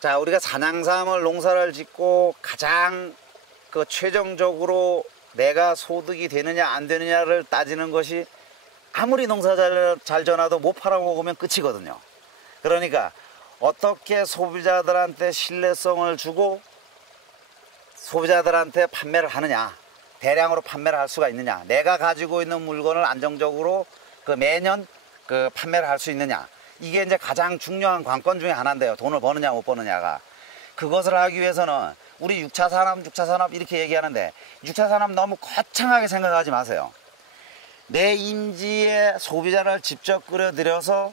자, 우리가 산양삼을 농사를 짓고 가장 그 최종적으로 내가 소득이 되느냐 안 되느냐를 따지는 것이 아무리 농사 잘 져놔도 못 팔아먹으면 끝이거든요. 그러니까 어떻게 소비자들한테 신뢰성을 주고 소비자들한테 판매를 하느냐, 대량으로 판매를 할 수가 있느냐, 내가 가지고 있는 물건을 안정적으로 그 매년 그 판매를 할 수 있느냐, 이게 이제 가장 중요한 관건 중에 하나인데요. 돈을 버느냐 못 버느냐가. 그것을 하기 위해서는 우리 6차 산업 이렇게 얘기하는데 6차 산업 너무 거창하게 생각하지 마세요. 내 임지에 소비자를 직접 끌어들여서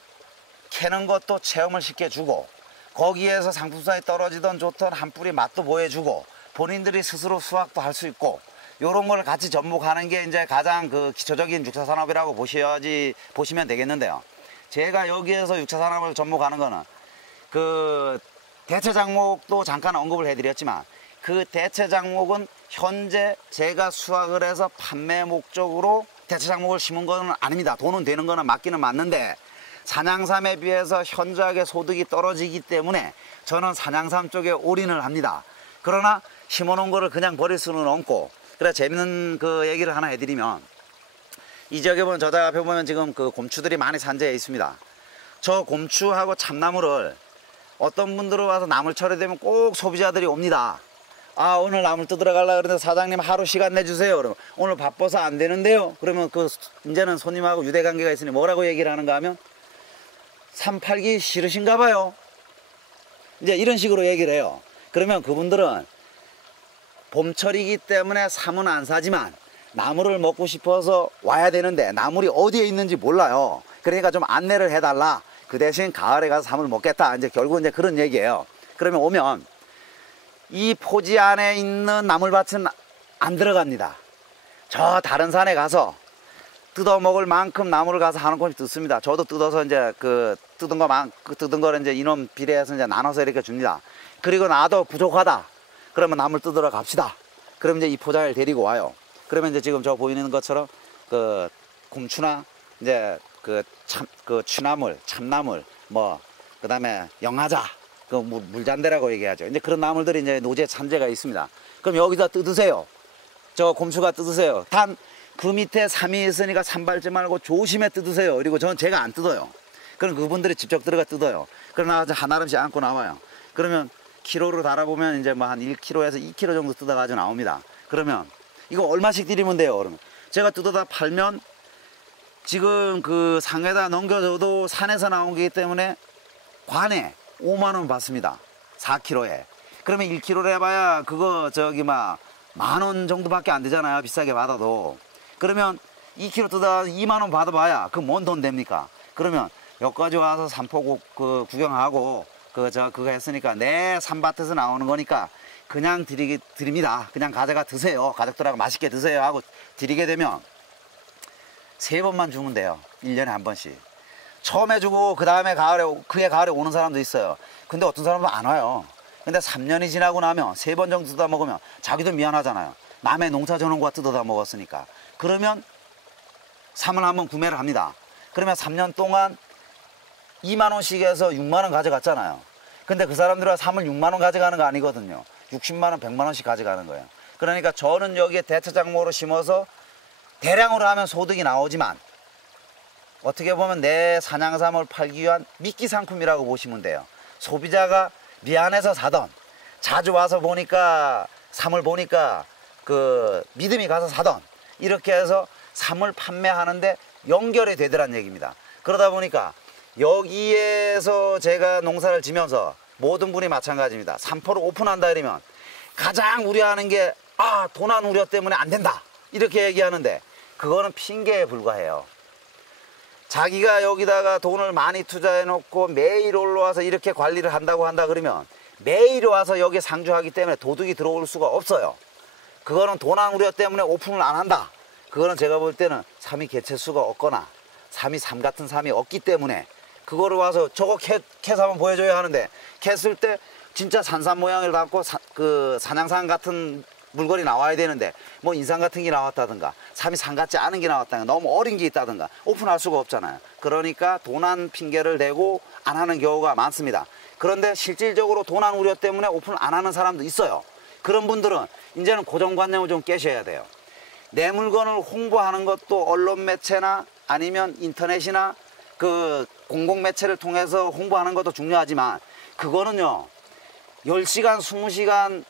캐는 것도 체험을 시켜주고 거기에서 상품성이 떨어지던 좋던 한 뿌리 맛도 보여주고 본인들이 스스로 수확도 할 수 있고 요런 걸 같이 접목하는 게 이제 가장 그 기초적인 6차 산업이라고 보시면 되겠는데요. 제가 여기에서 6차 산업을 접목하는 거는 그 대체 작목도 잠깐 언급을 해드렸지만 그 대체 작목은 현재 제가 수확을 해서 판매 목적으로 대체 작목을 심은 건 아닙니다. 돈은 되는 거는 맞기는 맞는데 산양삼에 비해서 현저하게 소득이 떨어지기 때문에 저는 산양삼 쪽에 올인을 합니다. 그러나 심어놓은 거를 그냥 버릴 수는 없고, 그래 재밌는 그 얘기를 하나 해드리면, 이 지역에 보면 저 앞에 보면 지금 그 곰추들이 많이 산재해 있습니다. 저 곰추하고 참나무를 어떤 분들은 와서 나물 처리되면 꼭 소비자들이 옵니다. 아, 오늘 나물 뜯으러 가려고 그러는데 사장님 하루 시간 내주세요. 그러면 오늘 바빠서 안 되는데요. 그러면 그 이제는 손님하고 유대관계가 있으니 뭐라고 얘기를 하는가 하면 삼 팔기 싫으신가 봐요. 이제 이런 식으로 얘기를 해요. 그러면 그분들은 봄철이기 때문에 삼은 안 사지만 나물을 먹고 싶어서 와야 되는데 나물이 어디에 있는지 몰라요. 그러니까 좀 안내를 해달라. 그 대신 가을에 가서 삼을 먹겠다. 이제 결국 이제 그런 얘기예요. 그러면 오면 이 포지 안에 있는 나물밭은 안 들어갑니다. 저 다른 산에 가서 뜯어 먹을 만큼 나물을 가서 한 콘씩 뜯습니다. 저도 뜯어서 이제 그 뜯은 거를 이제 인원 비례해서 이제 나눠서 이렇게 줍니다. 그리고 나도 부족하다. 그러면 나물 뜯으러 갑시다. 그럼 이제 이 포장을 데리고 와요. 그러면 이제 지금 저 보이는 것처럼 그 곰추나 이제 그 취나물, 참나물, 뭐 그다음에 영하자, 그 물잔대라고 얘기하죠. 이제 그런 나물들이 이제 노제 산재가 있습니다. 그럼 여기다 뜯으세요. 저 곰추가 뜯으세요. 단 그 밑에 삼이 있으니까 산밟지 말고 조심해 뜯으세요. 그리고 저는 제가 안 뜯어요. 그럼 그분들이 직접 들어가 뜯어요. 그러나 한 알음씩 안고 나와요. 그러면 키로로 달아보면 이제 뭐 한 1kg에서 2kg 정도 뜯어가지고 나옵니다. 그러면 이거 얼마씩 드리면 돼요? 그러면 제가 뜯어다 팔면 지금 그 상에다 넘겨줘도 산에서 나온 거기 때문에 관에 5만 원 받습니다. 4kg에. 그러면 1kg를 해봐야 그거 저기 막 10,000원 정도밖에 안 되잖아요. 비싸게 받아도. 그러면 2kg 뜯어 2만 원 받아봐야 그 뭔 돈 됩니까? 그러면 여기까지 와서 산포 그 구경하고 그거 했으니까 내 산밭에서 나오는 거니까 그냥 드립니다. 그냥 가져가 드세요. 가족들하고 맛있게 드세요 하고 드리게 되면 3번만 주면 돼요. 1년에 한 번씩. 처음에 주고 그 다음에 그해 가을에 오는 사람도 있어요. 근데 어떤 사람은 안 와요. 근데 3년이 지나고 나면 3번 정도 뜯어 먹으면 자기도 미안하잖아요. 남의 농사 져놓은 거 뜯어다 먹었으니까. 그러면 삼을 한번 구매를 합니다. 그러면 3년 동안 2만 원씩 해서 6만 원 가져갔잖아요. 근데 그 사람들은 삼을 6만 원 가져가는 거 아니거든요. 60만 원, 100만 원씩 가져가는 거예요. 그러니까 저는 여기에 대체 작목으로 심어서 대량으로 하면 소득이 나오지만 어떻게 보면 내 산양삼을 팔기 위한 미끼 상품이라고 보시면 돼요. 소비자가 미안해서 사던, 자주 와서 보니까 삼을 보니까 그 믿음이 가서 사던, 이렇게 해서 삼을 판매하는데 연결이 되더란 얘기입니다. 그러다 보니까 여기에서 제가 농사를 지면서 모든 분이 마찬가지입니다. 삼포를 오픈한다 이러면 가장 우려하는 게 도난 우려 때문에 안 된다 이렇게 얘기하는데 그거는 핑계에 불과해요. 자기가 여기다가 돈을 많이 투자해 놓고 매일 올라와서 이렇게 관리를 한다 그러면 매일 와서 여기 상주하기 때문에 도둑이 들어올 수가 없어요. 그거는 도난 우려 때문에 오픈을 안 한다. 그거는 제가 볼 때는 삼이 개체수가 없거나 삼 같은 삼이 없기 때문에 그거를 와서 저거 캐서 한번 보여줘야 하는데 캤을 때 진짜 산삼 모양을 갖고 그 산양삼 같은 물건이 나와야 되는데 뭐 인삼 같은 게 나왔다든가 삼이 산 같지 않은 게 나왔다든가 너무 어린 게 있다든가 오픈할 수가 없잖아요. 그러니까 도난 핑계를 대고 안 하는 경우가 많습니다. 그런데 실질적으로 도난 우려 때문에 오픈 안 하는 사람도 있어요. 그런 분들은 이제는 고정관념을 좀 깨셔야 돼요. 내 물건을 홍보하는 것도 언론 매체나 아니면 인터넷이나 그 공공매체를 통해서 홍보하는 것도 중요하지만, 그거는요 10시간 20시간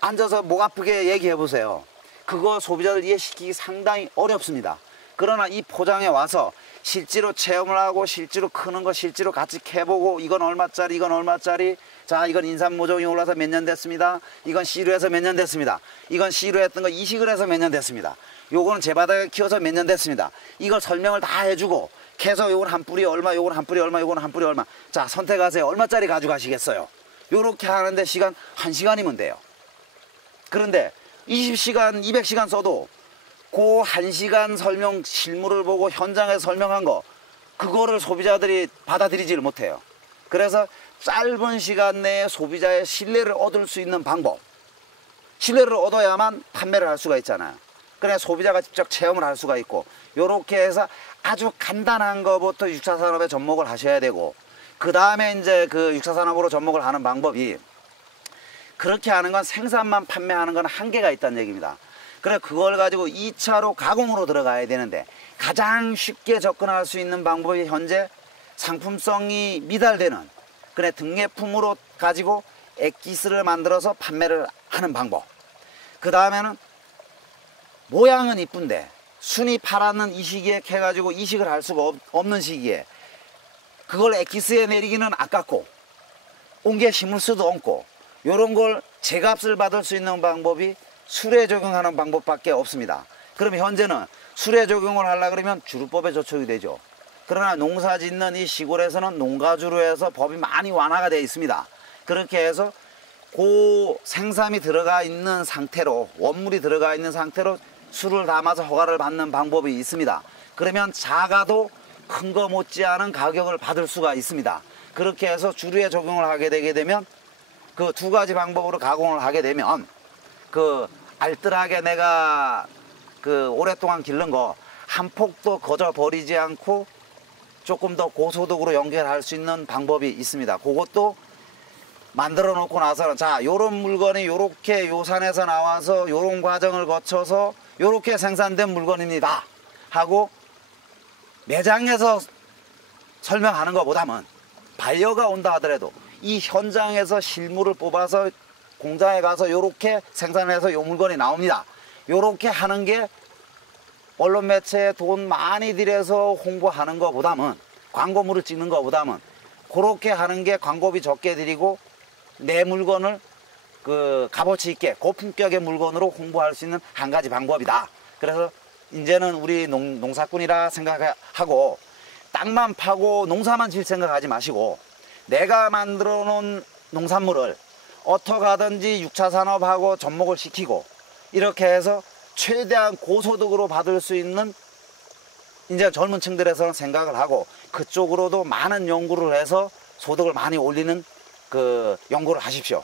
앉아서 목 아프게 얘기해 보세요. 그거 소비자들 이해시키기 상당히 어렵습니다. 그러나 이 포장에 와서 실제로 체험을 하고 실제로 크는 거 실제로 같이 캐보고, 이건 얼마짜리 이건 얼마짜리, 자 이건 인삼 모종이 올라서 몇 년 됐습니다, 이건 씨루해서 몇 년 됐습니다, 이건 씨루했던 거 이식을 해서 몇 년 됐습니다, 요거는 제 바닥에 키워서 몇 년 됐습니다, 이걸 설명을 다 해주고 캐서 요건 한 뿌리 얼마, 요건 한 뿌리 얼마, 요건 한 뿌리 얼마, 자 선택하세요. 얼마짜리 가져가시겠어요? 요렇게 하는데 시간 1시간이면 돼요. 그런데 20시간 200시간 써도 그 1시간 설명 실물을 보고 현장에서 설명한 거, 그거를 소비자들이 받아들이지를 못해요. 그래서 짧은 시간 내에 소비자의 신뢰를 얻을 수 있는 방법, 신뢰를 얻어야만 판매를 할 수가 있잖아요. 그래 소비자가 직접 체험을 할 수가 있고, 요렇게 해서 아주 간단한 거부터 6차 산업에 접목을 하셔야 되고, 그 다음에 이제 그 6차 산업으로 접목을 하는 방법이, 그렇게 하는 건 생산만 판매하는 건 한계가 있다는 얘기입니다. 그래 그걸 가지고 2차로 가공으로 들어가야 되는데, 가장 쉽게 접근할 수 있는 방법이 현재 상품성이 미달되는 그래 등례품으로 가지고 액기스를 만들어서 판매를 하는 방법. 그 다음에는 모양은 이쁜데 순이 파랗는 이 시기에 캐가지고 이식을 할 수가 없는 시기에 그걸 액기스에 내리기는 아깝고 옹기에 심을 수도 없고, 요런 걸 제값을 받을 수 있는 방법이 수레 적용하는 방법밖에 없습니다. 그럼 현재는 수레 적용을 하려고 그러면 주루법에 저촉이 되죠. 그러나 농사 짓는 이 시골에서는 농가주로 해서 법이 많이 완화가 되어 있습니다. 그렇게 해서 그 생삼이 들어가 있는 상태로, 원물이 들어가 있는 상태로 수를 담아서 허가를 받는 방법이 있습니다. 그러면 작아도 큰 거 못지않은 가격을 받을 수가 있습니다. 그렇게 해서 주류에 적용을 하게 되게 되면, 그 두 가지 방법으로 가공을 하게 되면 그 알뜰하게 내가 그 오랫동안 기른 거 한 폭도 거저 버리지 않고 조금 더 고소득으로 연결할 수 있는 방법이 있습니다. 그것도 만들어 놓고 나서는, 자 요런 물건이 요렇게 요산에서 나와서 요런 과정을 거쳐서 요렇게 생산된 물건입니다 하고 매장에서 설명하는 것보다는, 바이어가 온다 하더라도 이 현장에서 실물을 뽑아서 공장에 가서 요렇게 생산해서 요 물건이 나옵니다, 요렇게 하는 게 언론 매체에 돈 많이 들여서 홍보하는 것보다는, 광고물을 찍는 것보다는 그렇게 하는 게 광고비 적게 들이고 내 물건을 그 값어치 있게 고품격의 물건으로 홍보할 수 있는 한 가지 방법이다. 그래서 이제는 우리 농사꾼이라 생각하고 땅만 파고 농사만 질 생각하지 마시고, 내가 만들어 놓은 농산물을 어떻게 하든지 6차 산업하고 접목을 시키고, 이렇게 해서 최대한 고소득으로 받을 수 있는 이제 젊은 층들에서는 생각을 하고, 그쪽으로도 많은 연구를 해서 소득을 많이 올리는 그 연구를 하십시오.